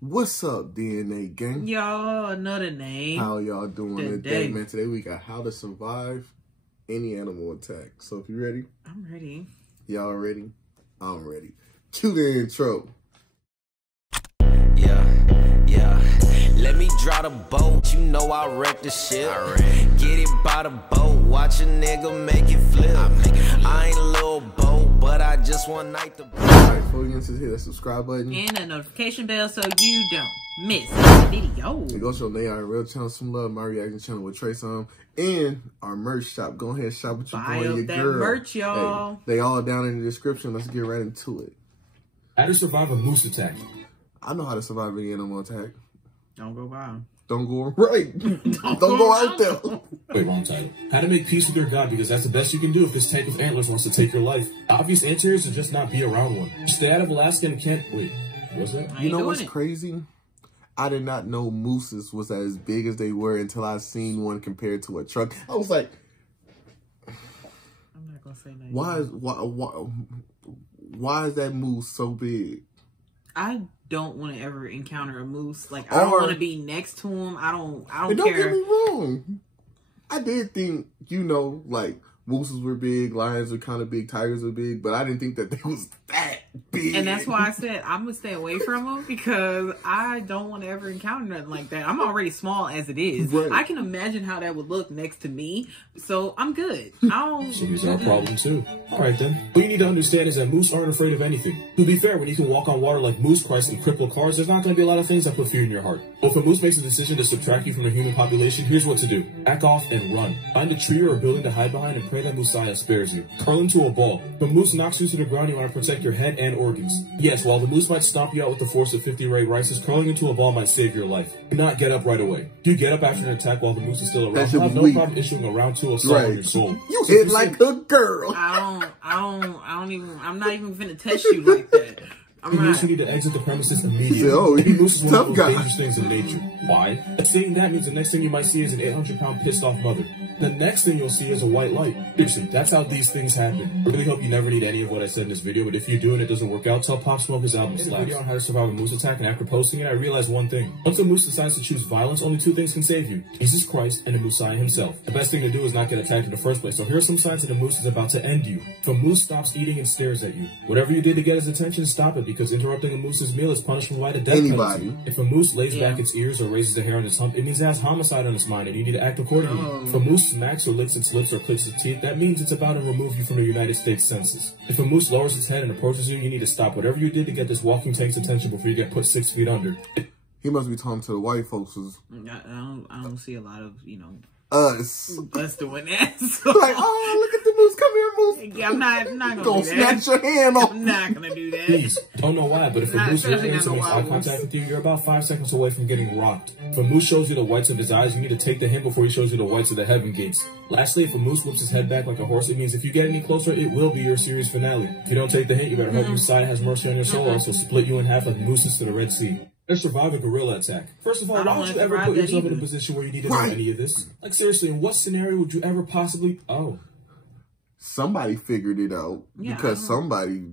What's up, DNA gang? Y'all, another name. How y'all doing today, man? Today we got how to survive any animal attack. So if you ready? I'm ready. Y'all ready? I'm ready. Cue the intro. Yeah. Let me draw the boat. You know I wreck the ship. Get it by the boat. Watch a nigga make it flip. I ain't a little boat, but I just want night to. Alright, before we get into this, hit that subscribe button and a notification bell so you don't miss a video. And go show NaeYT real channel some love. My reaction channel with Trey some and our merch shop. Go ahead and shop with your boy and your that girl. Merch, y'all. Hey, they all down in the description. Let's get right into it. How to survive a moose attack. I know how to survive any animal attack. Don't go by them. Don't go right. Don't go out there. Wait, wrong title. How to make peace with your god, because that's the best you can do if this tank of antlers wants to take your life. Obvious answer is to just not be around one. Stay out of Alaska and can't wait. What's that? You know what's crazy? I did not know mooses was as big as they were until I seen one compared to a truck. I was like, I'm not gonna say nothing. Why is that moose so big? I don't want to ever encounter a moose. Like, I don't want to be next to him. I don't care. Don't get me wrong. I did think, like, mooses were big, lions were kind of big, tigers were big, but I didn't think that they was that big. And that's why I said I'm going to stay away from them, because I don't want to ever encounter nothing like that. I'm already small as it is. Right. I can imagine how that would look next to me, so I'm good. So these are a problem too. Alright then. What you need to understand is that moose aren't afraid of anything. To be fair, when you can walk on water like Moose Christ and cripple cars, there's not going to be a lot of things that put fear in your heart. But if a moose makes a decision to subtract you from the human population, here's what to do. Back off and run. Find a tree or a building to hide behind and pray that Messiah spares you. Curl into a ball. If a moose knocks you to the ground, you want to protect your head and organs. Yes, while the moose might stomp you out with the force of 50 Ray Rices, curling into a ball might save your life. Do not get up right away. Do you get up after an attack while the moose is still around? You have no problem issuing a round 2 assault on your soul. You hit like a girl. I'm not even finna test you like that. Moose need to exit the premises immediately. Any moose is one of the most dangerous things in nature. Why? Saying that means the next thing you might see is an 800-pound pissed off mother. The next thing you'll see is a white light. Seriously, that's how these things happen. I really hope you never need any of what I said in this video, but if you do and it doesn't work out, tell Pop Smoke his album slaps. Video on how to survive a moose attack, and after posting it, I realized one thing. Once a moose decides to choose violence, only 2 things can save you: Jesus Christ and the Messiah himself. The best thing to do is not get attacked in the first place. So here are some signs that a moose is about to end you. If a moose stops eating and stares at you, whatever you did to get his attention, stop it, because interrupting a moose's meal is punishable by the death penalty. If a moose lays back its ears or raises a hair on its hump, it means it has homicide on its mind, and you need to act accordingly. If a moose smacks or licks its lips or clicks its teeth, that means it's about to remove you from the United States Census. If a moose lowers its head and approaches you, you need to stop whatever you did to get this walking tank's attention before you get put 6 feet under. He must be talking to the white folks. I don't see a lot of, us doing that. So. Like, oh, look at the moose. Come here, moose. Yeah, I'm not gonna do that. Snatch your hand off. I'm not gonna do that. Please, don't know why, but if a moose really makes eye contact with you, you're about 5 seconds away from getting rocked. If a moose shows you the whites of his eyes, you need to take the hint before he shows you the whites of the heaven gates. Lastly, if a moose whips his head back like a horse, it means if you get any closer, it will be your series finale. If you don't take the hint, you better hope Messiah has mercy on your soul, or else he'll split you in half like mooses to the Red Sea. Let's survive a gorilla attack. First of all, why would you ever put yourself in a position where you need to know any of this? Like, seriously, in what scenario would you ever possibly... Somebody figured it out. Because somebody...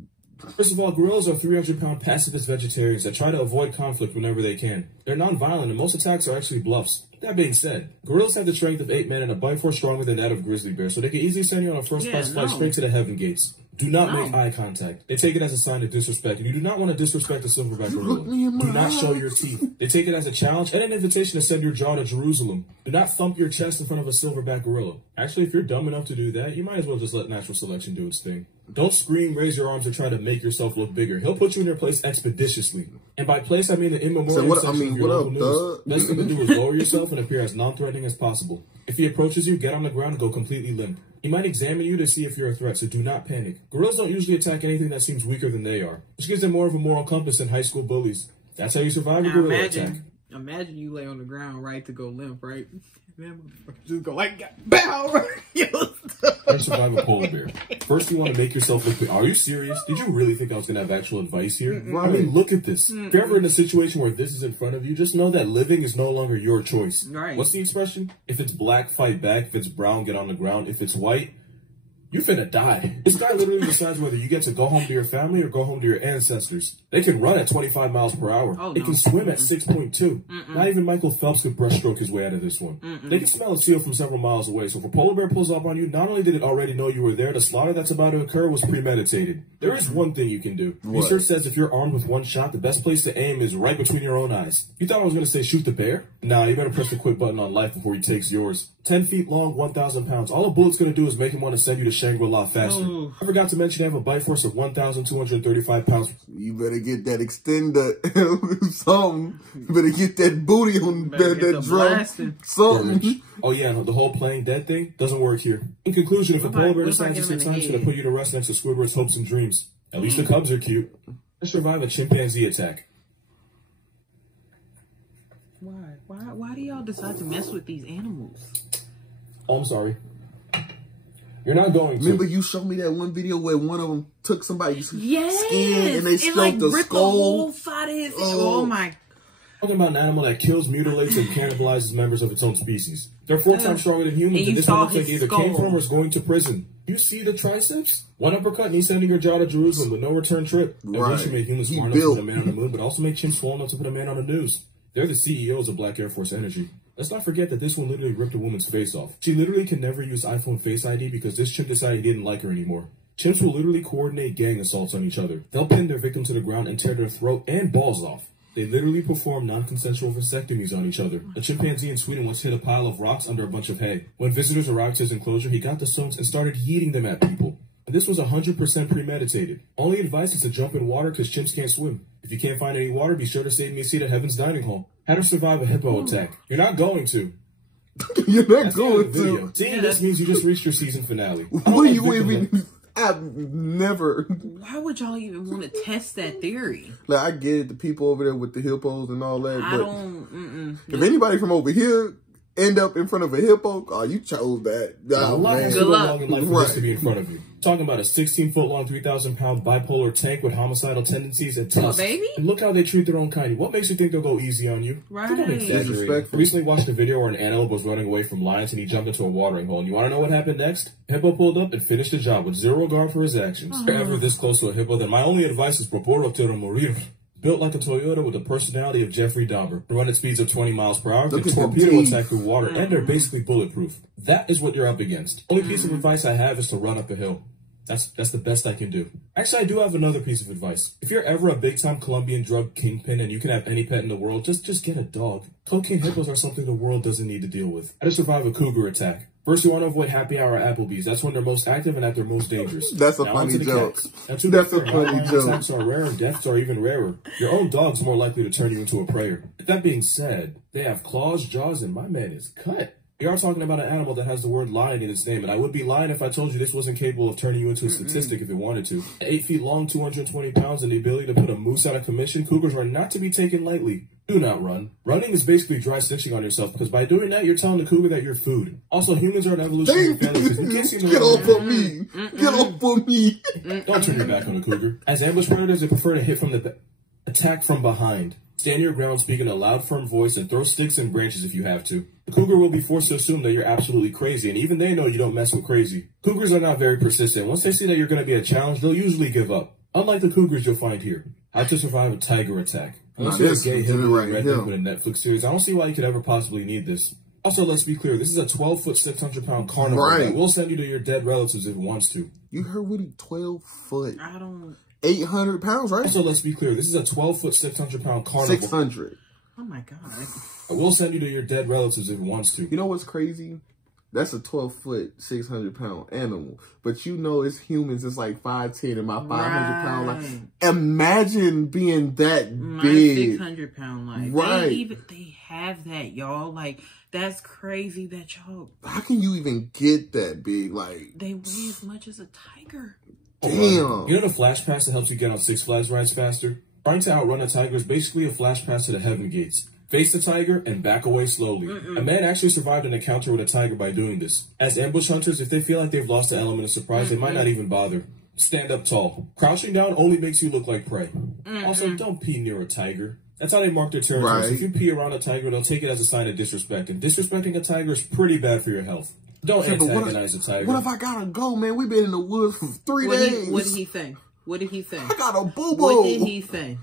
First of all, gorillas are 300-pound pacifist vegetarians that try to avoid conflict whenever they can. They're non-violent, and most attacks are actually bluffs. That being said, gorillas have the strength of 8 men and a bite force stronger than that of grizzly bears, so they can easily send you on a first-class flight straight to the heaven gates. Do not make eye contact. They take it as a sign of disrespect, and you do not want to disrespect a silverback gorilla. Do not show your teeth. They take it as a challenge and an invitation to send your jaw to Jerusalem. Do not thump your chest in front of a silverback gorilla. Actually, if you're dumb enough to do that, you might as well just let natural selection do its thing. Don't scream, raise your arms, or try to make yourself look bigger. He'll put you in your place expeditiously. And by place, I mean the immemorial section of your local news. Best thing to do is lower yourself and appear as non-threatening as possible. If he approaches you, get on the ground and go completely limp. He might examine you to see if you're a threat, so do not panic. Gorillas don't usually attack anything that seems weaker than they are, which gives them more of a moral compass than high school bullies. That's how you survive a gorilla attack. Imagine you lay on the ground, right, to go limp, right? Just go like, bow, How to survive a polar bear. First, you want to make yourself look big. Are you serious? Did you really think I was going to have actual advice here? I mean, look at this. If you're ever in a situation where this is in front of you, just know that living is no longer your choice. Right. What's the expression? If it's black, fight back. If it's brown, get on the ground. If it's white, You finna die. This guy literally decides whether you get to go home to your family or go home to your ancestors. They can run at 25 miles per hour. Oh, they no. can swim at 6.2. Not even Michael Phelps could breaststroke his way out of this one. They can smell a seal from several miles away. So if a polar bear pulls up on you, not only did it already know you were there, the slaughter that's about to occur was premeditated. There is one thing you can do. What? Research says if you're armed with one shot, the best place to aim is right between your own eyes. You thought I was going to say shoot the bear? Nah, you better press the quit button on life before he takes yours. 10 feet long, 1,000 pounds. All a bullet's going to do is make him want to send you to Shangri-La faster. I forgot to mention they have a bite force of 1,235 pounds. You better get that extender, something. You better get that booty on that drum, something. Oh yeah, the whole playing dead thing doesn't work here. In conclusion, if a polar bear what if I decides get to him in sit time, the it's going to put you to rest next to Squidward's hopes and dreams. At least the cubs are cute. Let's survive a chimpanzee attack. Why do y'all decide to mess with these animals? Oh, I'm sorry. You're not going to. Remember you showed me that one video where one of them took somebody's skin and they stroked like the ripped skull? the whole side of his oh my. Talking about an animal that kills, mutilates, and cannibalizes members of its own species. They're 4 times stronger than humans, and this one looks like either came from or is going to prison. You see the triceps? One uppercut and he's sending your jaw to Jerusalem with no return trip. At least you make humans smart enough to put a man on the moon, but also make chimps swole enough to put a man on the news. They're the CEOs of Black Air Force Energy. Let's not forget that this one literally ripped a woman's face off. She literally can never use iPhone Face ID because this chimp decided he didn't like her anymore. Chimps will literally coordinate gang assaults on each other. They'll pin their victim to the ground and tear their throat and balls off. They literally perform non-consensual vasectomies on each other. A chimpanzee in Sweden once hit a pile of rocks under a bunch of hay. When visitors arrived to his enclosure, he got the stones and started yeeting them at people. And this was 100% premeditated. Only advice is to jump in water because chimps can't swim. If you can't find any water, be sure to save me a seat at Heaven's Dining Hall. How to survive a hippo attack. You're not going to. You're not going to. Seeing this means you just reached your season finale. What do you even... I've never... Why would y'all even want to test that theory? Like, I get it, the people over there with the hippos and all that, I but don't... if anybody from over here end up in front of a hippo, oh, you chose that. A lot has to Good go luck. long in life for this to be in front of you. Talking about a 16-foot-long, 3,000-pound bipolar tank with homicidal tendencies and tusks. Baby? And look how they treat their own kind. What makes you think they'll go easy on you? Right. Don't exaggerate. Disrespectful. Recently watched a video where an antelope was running away from lions and he jumped into a watering hole. And you want to know what happened next? Hippo pulled up and finished the job with zero regard for his actions. If you're ever this close to a hippo, then my only advice is proporo te morir. Built like a Toyota with the personality of Jeffrey Dahmer. They run at speeds of 20 miles per hour, can torpedo attack through water, and they're basically bulletproof. That is what you're up against. Only piece of advice I have is to run up a hill. That's the best I can do. Actually, I do have another piece of advice. If you're ever a big-time Colombian drug kingpin and you can have any pet in the world, just get a dog. Cocaine hippos are something the world doesn't need to deal with. How to survive a cougar attack. First, you want to avoid happy hour at Applebee's. That's when they're most active and at their most dangerous. That's a funny joke. That's a funny joke. Attacks are rare and deaths are even rarer. Your own dog's more likely to turn you into a prayer. That being said, they have claws, jaws, and my man is cut. We are talking about an animal that has the word lion in its name, and I would be lying if I told you this wasn't capable of turning you into a statistic if it wanted to. 8 feet long, 220 pounds, and the ability to put a moose out of commission, cougars are not to be taken lightly. Do not run. Running is basically dry stitching on yourself, because by doing that, you're telling the cougar that you're food. Also, humans are an evolutionary family, because we can't seem to... Get off of me! Get off of me! Don't turn your back on a cougar. As ambush predators, they prefer to hit from the attack from behind. Stand your ground, speak in a loud, firm voice, and throw sticks and branches if you have to. The cougar will be forced to assume that you're absolutely crazy, and even they know you don't mess with crazy. Cougars are not very persistent. Once they see that you're going to be a challenge, they'll usually give up. Unlike the cougars you'll find here. How to survive a tiger attack. Unless you're a gay hillbilly redneck with a Netflix series, I don't see why you could ever possibly need this. Also, let's be clear, this is a 12-foot, 600-pound carnivore that will send you to your dead relatives if it wants to. You heard what he 12 foot. I don't... 800 pounds, right? Also, let's be clear, this is a 12-foot, 600-pound carnivore. 600. Oh my God. I will send you to your dead relatives if it wants to. You know what's crazy? That's a 12-foot, 600-pound animal. But you know it's humans. It's like 5'10" and my 500-pound life. Imagine being that big. 600-pound life. Right. They have that, y'all. Like, that's crazy that y'all... How can you even get that big? Like, they weigh as much as a tiger. Damn. You know the flash pass that helps you get on Six Flags rides faster? Trying to outrun a tiger is basically a flash pass to the heaven gates. Face the tiger and back away slowly. A man actually survived an encounter with a tiger by doing this. As ambush hunters, if they feel like they've lost the element of surprise, they might not even bother. Stand up tall. Crouching down only makes you look like prey. Also, don't pee near a tiger. That's how they mark their territory. Right. So if you pee around a tiger, they'll take it as a sign of disrespect. And disrespecting a tiger is pretty bad for your health. Don't antagonize the tiger. What if I gotta go, man? We've been in the woods for 3 days. What did he think? What did he think? I got a boo-boo. What did he think?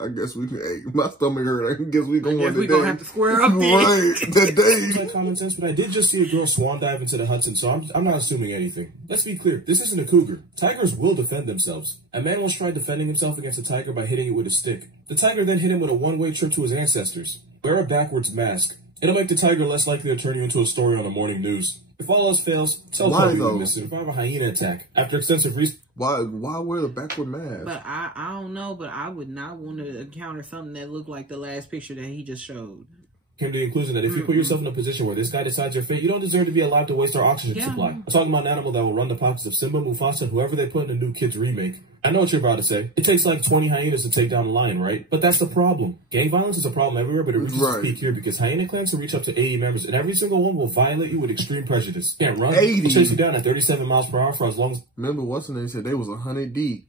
I guess we can. Hey, my stomach hurt. I guess we gonna have to square up. Right, that day. Like common sense, but I did just see a girl swan dive into the Hudson, so I'm not assuming anything. Let's be clear. This isn't a cougar. Tigers will defend themselves. A man once tried defending himself against a tiger by hitting it with a stick. The tiger then hit him with a one-way trip to his ancestors. Wear a backwards mask. It'll make the tiger less likely to turn you into a story on the morning news. If all else fails, tell Kobe we missed him. If I have a hyena attack, after extensive research. Why wear the backward mask? But I don't know, but I would not want to encounter something that looked like the last picture that he just showed. Came to the conclusion that if you put yourself in a position where this guy decides your fate, you don't deserve to be alive to waste our oxygen supply. I'm talking about an animal that will run the pockets of Simba, Mufasa, and whoever they put in the new Kids remake. I know what you're about to say. It takes like 20 hyenas to take down a lion, right? But that's the problem. Gang violence is a problem everywhere, but it reaches its peak here because hyena clans can reach up to 80 members, and every single one will violate you with extreme prejudice. Can't run. 80. They'll chase you down at 37 miles per hour for as long as... Remember, what's the name said they was 100 deep.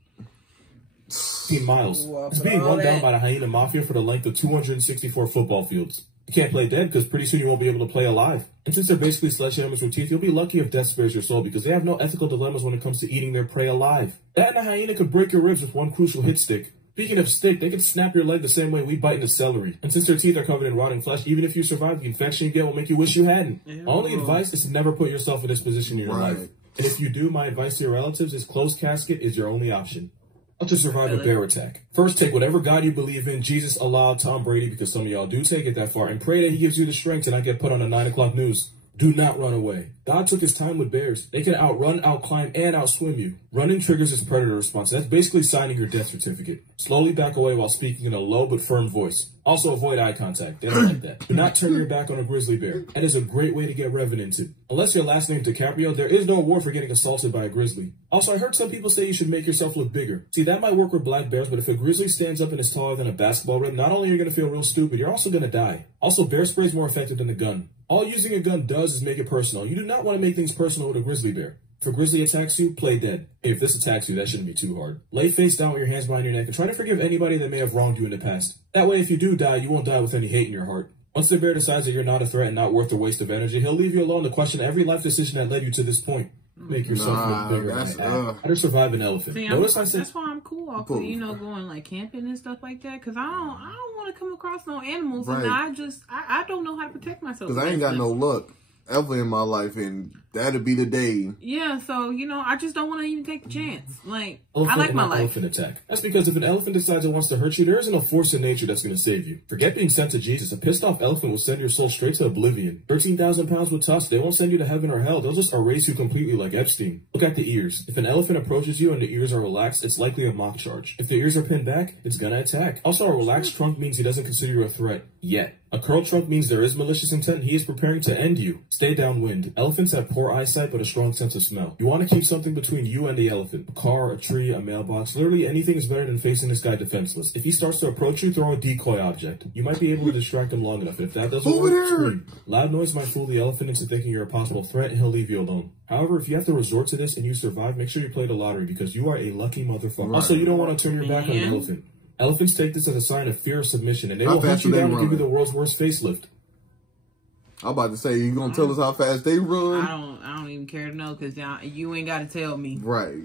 15 miles. It's being run down by the hyena mafia for the length of 264 football fields. You can't play dead because pretty soon you won't be able to play alive. And since they're basically sledgehammers with teeth, you'll be lucky if death spares your soul because they have no ethical dilemmas when it comes to eating their prey alive. That and a hyena could break your ribs with one crucial hit stick. Speaking of stick, they can snap your leg the same way we bite into celery. And since their teeth are covered in rotting flesh, even if you survive, the infection you get will make you wish you hadn't. Ew. Only advice is to never put yourself in this position in your life. And if you do, my advice to your relatives is closed casket is your only option. How to survive a bear attack. First, take whatever God you believe in, Jesus, Allah, Tom Brady, because some of y'all do take it that far, and pray that he gives you the strength to not get put on the 9 o'clock news. Do not run away. God took his time with bears. They can outrun, outclimb, and outswim you. Running triggers his predator response. That's basically signing your death certificate. Slowly back away while speaking in a low but firm voice. Also avoid eye contact. They don't like that. Do not turn your back on a grizzly bear. That is a great way to get revenanted. Unless your last name is DiCaprio, there is no award for getting assaulted by a grizzly. Also, I heard some people say you should make yourself look bigger. See, that might work with black bears, but if a grizzly stands up and is taller than a basketball rim, not only are you going to feel real stupid, you're also going to die. Also, bear spray is more effective than a gun. All using a gun does is make it personal. You do not want to make things personal with a grizzly bear. If a grizzly attacks you, play dead. Hey, if this attacks you, that shouldn't be too hard. Lay face down with your hands behind your neck and try to forgive anybody that may have wronged you in the past. That way, if you do die, you won't die with any hate in your heart. Once the bear decides that you're not a threat and not worth the waste of energy, he'll leave you alone to question every life decision that led you to this point. Make yourself look bigger. How to survive an elephant. See, that's why I'm cool off of, going like camping and stuff like that, because I don't want to come across no animals, and I don't know how to protect myself. Because I ain't got no luck ever in my life, and that'd be the day. Yeah, so I just don't want to even take the chance. Like, I like my life. Elephant attack. That's because if an elephant decides it wants to hurt you, there isn't a force in nature that's going to save you. Forget being sent to Jesus. A pissed off elephant will send your soul straight to oblivion. 13,000 pounds with tusks. They won't send you to heaven or hell. They'll just erase you completely like Epstein. Look at the ears. If an elephant approaches you and the ears are relaxed, it's likely a mock charge. If the ears are pinned back, it's gonna attack. Also, a relaxed trunk means he doesn't consider you a threat yet. A curled trunk means there is malicious intent and he is preparing to end you. Stay downwind. Elephants have poor eyesight but a strong sense of smell. You want to keep something between you and the elephant. A car, a tree, a mailbox. Literally anything is better than facing this guy defenseless. If he starts to approach you, throw a decoy object. You might be able to distract him long enough. If that doesn't work, scream. Loud noise might fool the elephant into thinking you're a possible threat and he'll leave you alone. However, if you have to resort to this and you survive, make sure you play the lottery because you are a lucky motherfucker. Also, you don't want to turn your back on the elephant. Elephants take this as a sign of fear or submission, and they will hunt you down and give you the world's worst facelift. I'm about to say, you gonna tell us how fast they run? I don't even care to know, because you ain't got to tell me. Right.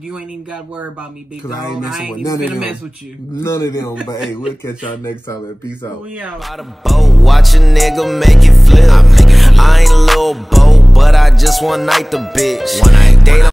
You ain't even got to worry about me, big dog. I ain't messing with none of them. Mess with you. None of them. But hey, we'll catch y'all next time, and peace out. By the boat, watch a nigga make it flip. I ain't a little boat, but I just one night the bitch.